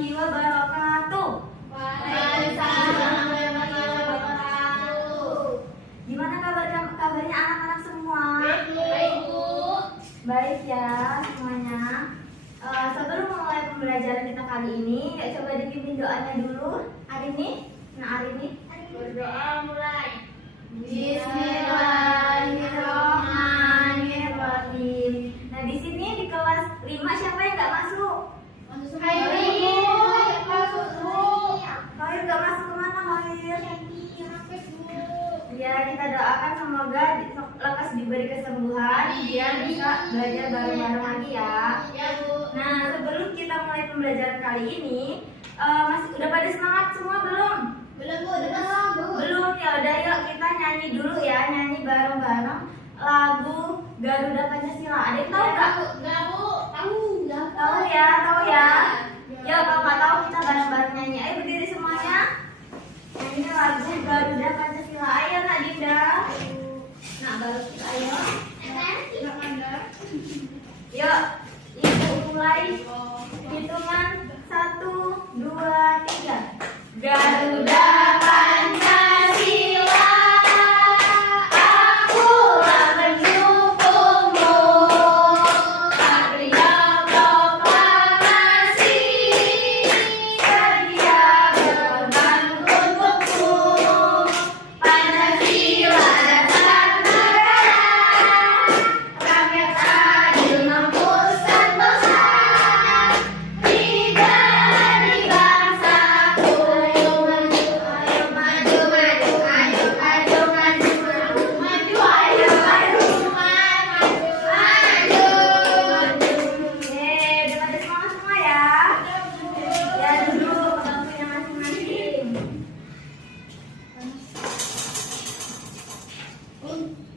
warahmatullahi wabarakatuh. Waalaikumsalam warahmatullahi wabarakatuh. Gimana kabarnya anak-anak semua? Baik, Bu. Baik ya semuanya. Sebelum memulai pembelajaran kita kali ini, coba dipimpin doanya dulu. Arini, Berdoa mulai. Bismillahirrahmanirrahim. Nah, di sini di kelas 5 siapa yang nggak masuk? Hoir nggak masuk kemana Hoir? Ya, kita doakan semoga lekas diberi kesembuhan biar bisa belajar bareng-bareng lagi ya. Ya, Bu. Nah, sebelum kita mulai pembelajaran kali ini, udah pada semangat semua belum? Belum, Bu. Belum, ya udah yuk kita nyanyi dulu ya, nyanyi bareng-bareng lagu Garuda Pancasila. Ada yang tahu nggak? Enggak, Bu. Tahu. Tahu ya. Ya kalau nggak tahu kita bareng-bareng nyanyi. Ayo berdiri semuanya. Nyanyi lagu Garuda Pancasila. Ayo Kak Dinda. Nah baru kita ayo. Yuk, ibu mulai. Hitungan 1, 2, 3. Garuda Pancasila, akulah pendukungmu. Satria proklamasi, sedia berkorban untukmu. Pancasila dasar negara, rakyat adil mampu sentosa.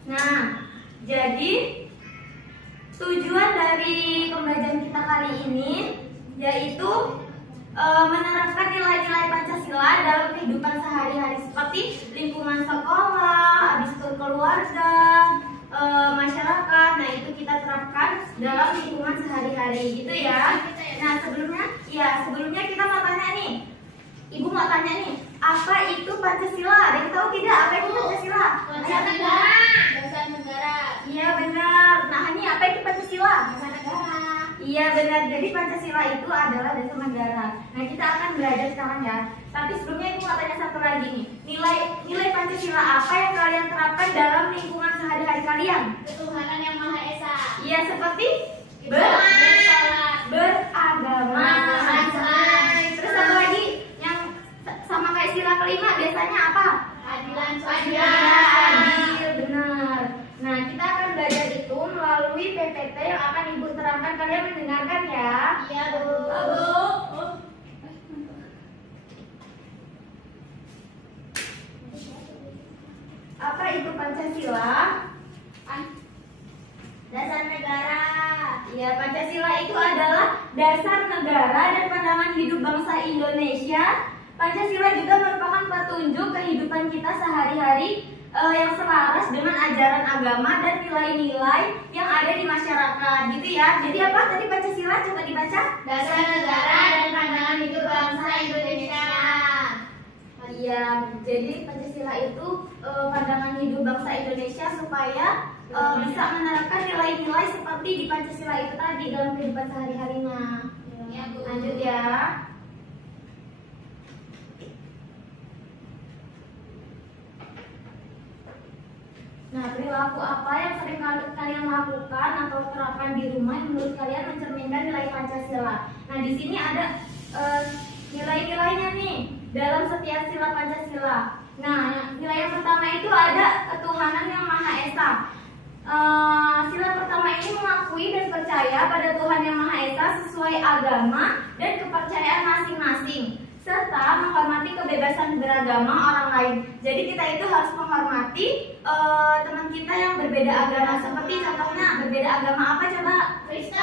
Nah, jadi tujuan dari pembelajaran kita kali ini yaitu menerapkan nilai-nilai Pancasila dalam kehidupan sehari-hari seperti lingkungan sekolah, habis itu keluarga, masyarakat. Nah, itu kita terapkan dalam lingkungan sehari-hari gitu ya. Nah, sebelumnya kita mau tanya nih. Ibu mau tanya nih, apa itu Pancasila? Ada yang tahu tidak apa itu Pancasila? Dasar negara. Iya benar. Nah, ini apa itu Pancasila? Dasar negara. Iya benar. Jadi Pancasila itu adalah dasar negara. Nah, kita akan belajar sekarang ya. Tapi sebelumnya ibu mau tanya satu lagi nih. Nilai Pancasila apa yang kalian terapkan dalam lingkungan sehari-hari kalian? Ketuhanan yang Maha Esa. Iya seperti Bersalat. beragama. Terus satu lagi yang sama kayak sila kelima biasanya apa? Keadilan Iya, sosial. adil, benar. Nah, kita akan belajar itu melalui PPT yang akan ibu terangkan. Kalian mendengarkan ya? Iya, Bu. Apa itu Pancasila? Dasar negara. Ya, Pancasila itu adalah dasar negara dan pandangan hidup bangsa Indonesia. Pancasila juga merupakan petunjuk kehidupan kita sehari-hari yang selaras dengan ajaran agama dan nilai-nilai yang ada di masyarakat, gitu ya. Jadi apa tadi Pancasila? Coba dibaca. Dasar negara dan pandangan hidup bangsa Indonesia. Iya, jadi Pancasila itu pandangan hidup bangsa Indonesia supaya bisa menerapkan nilai-nilai seperti di Pancasila itu tadi dalam kehidupan sehari-harinya. Iya, Bu. Lanjut ya. Nah, perilaku apa yang sering kalian lakukan atau terapkan di rumah yang menurut kalian mencerminkan nilai Pancasila? Nah, di sini ada nilai-nilainya nih dalam setiap sila Pancasila. Nah, nilai yang pertama itu ada ketuhanan yang Maha Esa. Sila pertama ini mengakui dan percaya pada Tuhan yang Maha Esa sesuai agama dan kepercayaan masing-masing, serta menghormati kebebasan beragama orang lain. Jadi kita itu harus menghormati teman kita yang berbeda agama. Seperti contohnya berbeda agama apa coba? Kristen.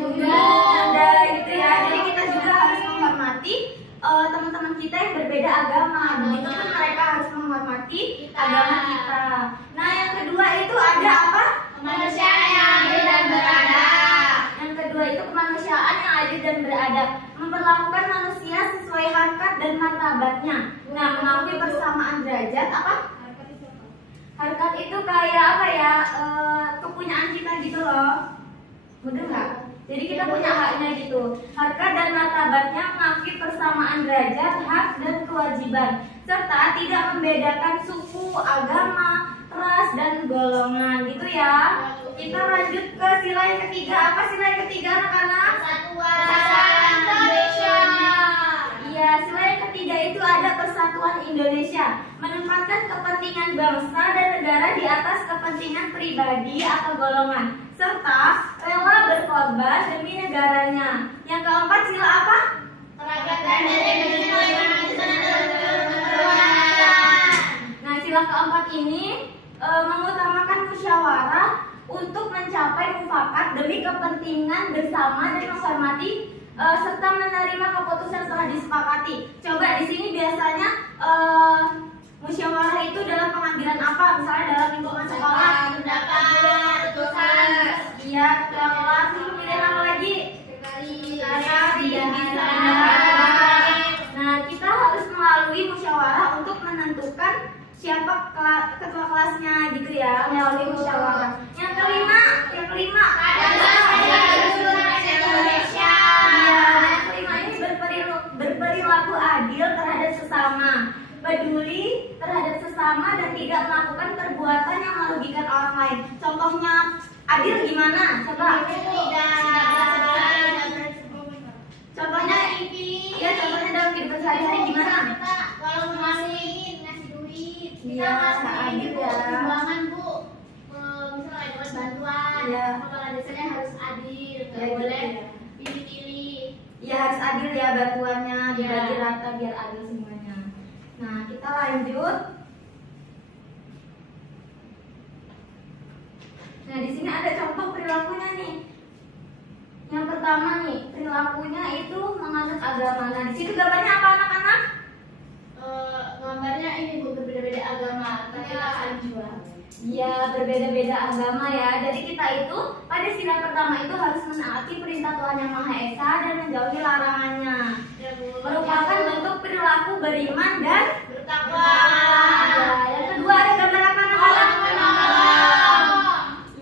Buddha gitu ya. Jadi kita juga harus menghormati teman-teman kita yang berbeda agama. Begitu pun mereka harus menghormati agama kita. Nah, yang kedua itu ada apa? Kemanusiaan yang adil dan beradab. Yang kedua dan beradab, memperlakukan manusia sesuai harkat dan martabatnya. Nah, mengakui persamaan derajat apa? Harkat itu kayak apa ya? Kepunyaan kita gitu loh. Bener nggak? Jadi kita punya haknya gitu. Harkat dan martabatnya, mengakui persamaan derajat, hak dan kewajiban, serta tidak membedakan suku, agama, ras dan golongan gitu ya. Kita lanjut ke sila yang ketiga. Apa sila yang ketiga anak-anak? Persatuan Indonesia. Iya, sila yang ketiga itu ada Persatuan Indonesia, menempatkan kepentingan bangsa dan negara di atas kepentingan pribadi atau golongan, serta rela berkorban demi negaranya. Yang keempat sila apa? Keragaman dari Nah, sila keempat ini mengutamakan musyawarah untuk mencapai mufakat demi kepentingan bersama dan menghormati serta menerima keputusan telah disepakati. Coba di sini biasanya musyawarah itu dalam pengambilan apa? Misalnya dalam lingkungan sekolah, pendapat, keputusan, iya, ketua kelas, pemilihan apa lagi? Iya, bisa. Nah, kita harus melalui musyawarah untuk menentukan siapa ketua kelasnya gitu ya, melalui musyawarah. Yang kelima Indonesia. iya, yang kelima ini berperilaku adil terhadap sesama, peduli terhadap sesama dan tidak melakukan perbuatan yang merugikan orang lain. Contohnya adil gimana? Coba. Contohnya ya, contohnya dalam kehidupan sehari-hari gimana? Kalau ngasih duit, Iya, kita adil ya. sumbangan Bu. Misalnya dapat bantuan, Iya. kepala desanya harus adil, Ya, nggak gitu boleh ya. pilih-pilih. Ya harus adil ya, bantuannya dibagi Ya. rata biar adil semuanya. Nah, kita lanjut. Nah, di sini ada contoh perilakunya nih. Yang pertama nih, perilakunya itu menganut agama. Nah, di situ gambarnya apa anak-anak? Gambarnya ini Bu, berbeda-beda agama, tapi kita saling jual. Ya, berbeda-beda agama ya. Jadi kita itu pada sila pertama itu harus menaati perintah Tuhan Yang Maha Esa dan menjauhi larangannya. Ya, Bu. Merupakan bentuk perilaku beriman dan bertakwa. ya. Yang kedua ada gambar apa anak-anak? Menolong.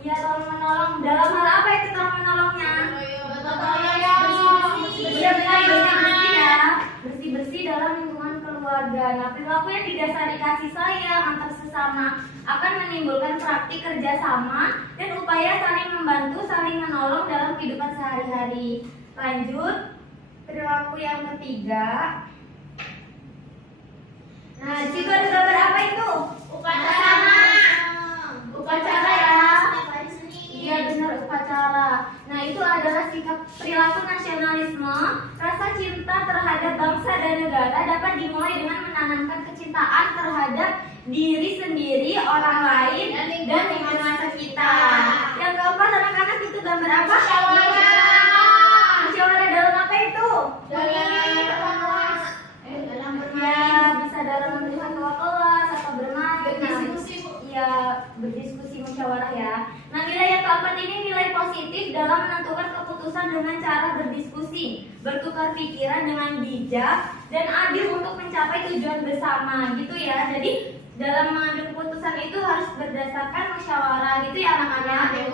Iya, tolong menolong. Dalam hal apa itu tolong menolongnya? Benar-benar bersih-bersih ya. Bersih-bersih dalam lingkungan keluarga. Nah, perilaku yang didasari kasih sayang antar sesama akan menimbulkan praktik kerjasama dan upaya saling membantu, saling menolong dalam kehidupan sehari-hari. Lanjut, perilaku yang ketiga. Nah, di situ ada gambar apa itu? Upacara. Upacara ya. Iya. Iya benar, upacara. Nah, itu adalah sikap perilaku nasionalisme, rasa cinta terhadap bangsa dan negara dapat dimulai dengan menanamkan kecintaan terhadap diri sendiri, orang lain, dan lingkungan sekitar. Yang keempat anak-anak itu gambar apa? Musyawarah dalam apa itu? Ya, bisa dalam memberikan ketua kelas atau bermain. Berdiskusi, Bu. Iya, berdiskusi musyawarah ya. Nah, nilai yang keempat ini nilai positif dalam menentukan keputusan dengan cara berdiskusi, bertukar pikiran dengan bijak dan adil untuk mencapai tujuan bersama gitu ya. Jadi dalam mengambil keputusan itu harus berdasarkan musyawarah gitu ya anak-anak. Iya,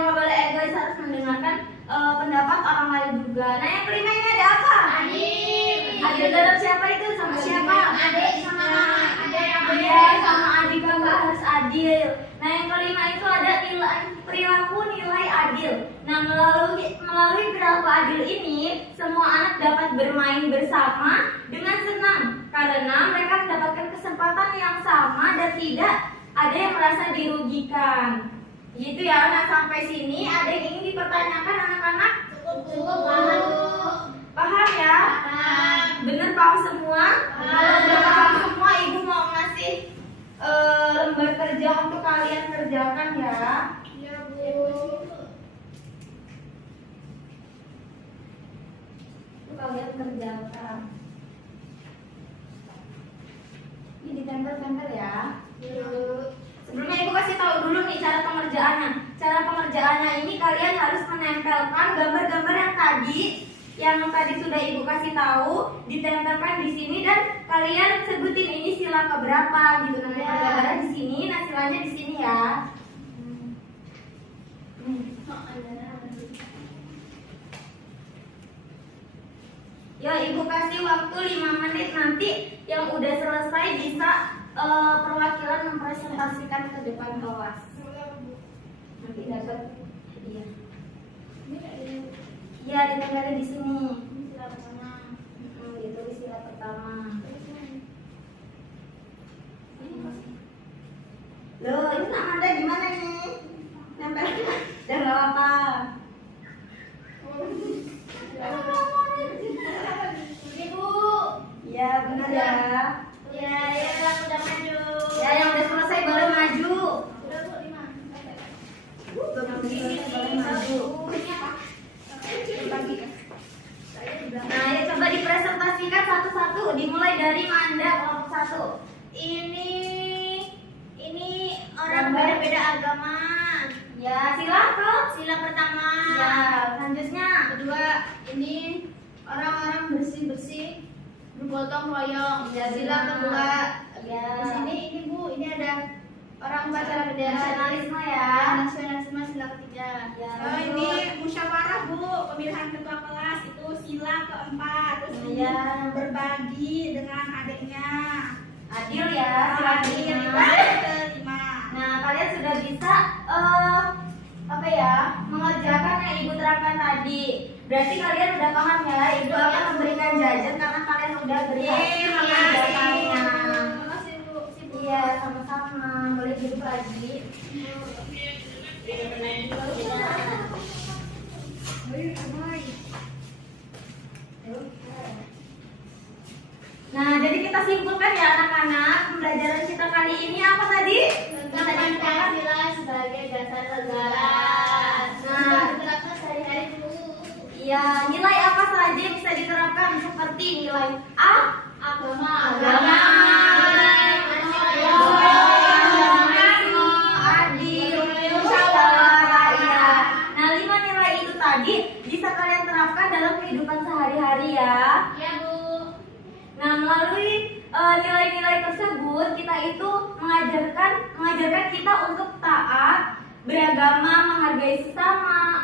nggak boleh egois, harus mendengarkan pendapat orang lain juga. Nah, yang kelima ini ada apa? Adil dalam siapa itu? Sama siapa? Iya, sama adik kakak harus adil. Nah, yang kelima itu ada nilai perilaku nilai adil. Nah, melalui perilaku adil ini, semua anak dapat bermain bersama dengan senang karena mereka mendapatkan kesempatan yang sama dan tidak ada yang merasa dirugikan. Gitu ya. Nah, sampai sini ada yang ingin dipertanyakan anak-anak? Cukup paham, Bu. Paham ya? Bener paham semua? Kalau udah paham semua, Ibu mau ngasih lembar kerja untuk kalian kerjakan ya. Iya, Bu. Itu kalian kerjakan. Ini ditempel-tempel ya. Sebelumnya Ibu kasih tahu dulu nih cara pengerjaannya. Cara pengerjaannya ini kalian harus menempelkan gambar-gambar yang tadi yang tadi sudah Ibu kasih tahu ditempelkan di sini dan kalian sebutin ini sila keberapa gitu. Namanya pergambaran di sini, nah silanya di sini ya. Ya Ibu kasih waktu 5 menit, nanti yang udah selesai bisa perwakilan mempresentasikan ke depan kelas. Nanti dapat hadiah. Iya, ditempelin di sini. Sila pertama. Gitu di sila pertama. Loh, ini Amanda gimana nih? Nempel dan gak apa. Ibu. Iya, benar ya. Ya, ya udah maju. Ya, yang udah selesai boleh maju. Udah Bu, 5. Yang udah selesai boleh maju. Nah, ya coba dipresentasikan satu-satu. Dimulai dari Manda kelompok 1. Ini orang beda-beda agama. Ya, silakan. Sila pertama. Ya, selanjutnya. Kedua, ini orang-orang bersih-bersih bergotong royong. Ya, Sila kedua. Ya. Di sini ini Bu, ini ada orang upacara bendera. Nasionalisme ya. Nasionalisme sila ketiga. Ya, Ini musyawarah Bu, pemilihan ketua kelas itu sila keempat. Terus ini Ya. berbagi dengan adiknya. Adil ya, Adil silakan. yang kelima. Nah, kalian sudah bisa apa ya, mengerjakan yang Ibu terangkan tadi. Berarti kalian udah paham ya, Ibu akan memberikan jajan karena kalian udah berhasil mengerjakannya. Makasih Bu. Iya, sama-sama. Boleh duduk lagi. Nah, jadi kita simpulkan ya anak-anak, pembelajaran kita kali ini apa tadi? Tentang Pancasila sebagai dasar negara. Nah. Diterapkan sehari-hari Bu. Iya, nilai apa saja yang bisa diterapkan seperti nilai A, Agama. adil, musyawarah, ya. Nah, 5 nilai itu tadi bisa kalian terapkan dalam kehidupan sehari-hari ya. Ya Bu. Nah, melalui nilai-nilai tersebut kita itu mengajarkan kita untuk taat, beragama, menghargai sesama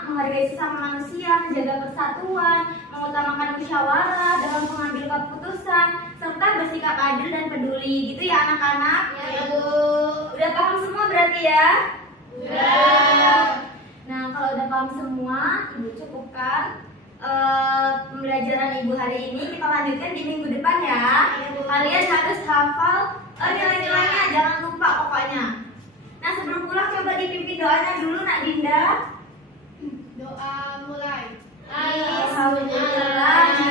manusia, menjaga persatuan, mengutamakan musyawarah dalam pengambil keputusan, serta bersikap adil dan peduli. Gitu ya anak-anak? Ya Bu. Udah paham semua berarti ya? Ya. Nah, kalau udah paham semua, Ibu cukupkan pembelajaran Ibu hari ini. Kita lanjutkan di minggu depan ya. Kalian harus hafal nilai-nilainya, jangan lupa pokoknya. Nah, sebelum pulang coba dipimpin doanya dulu Nak Dinda. Doa mulai. Alhamdulillah.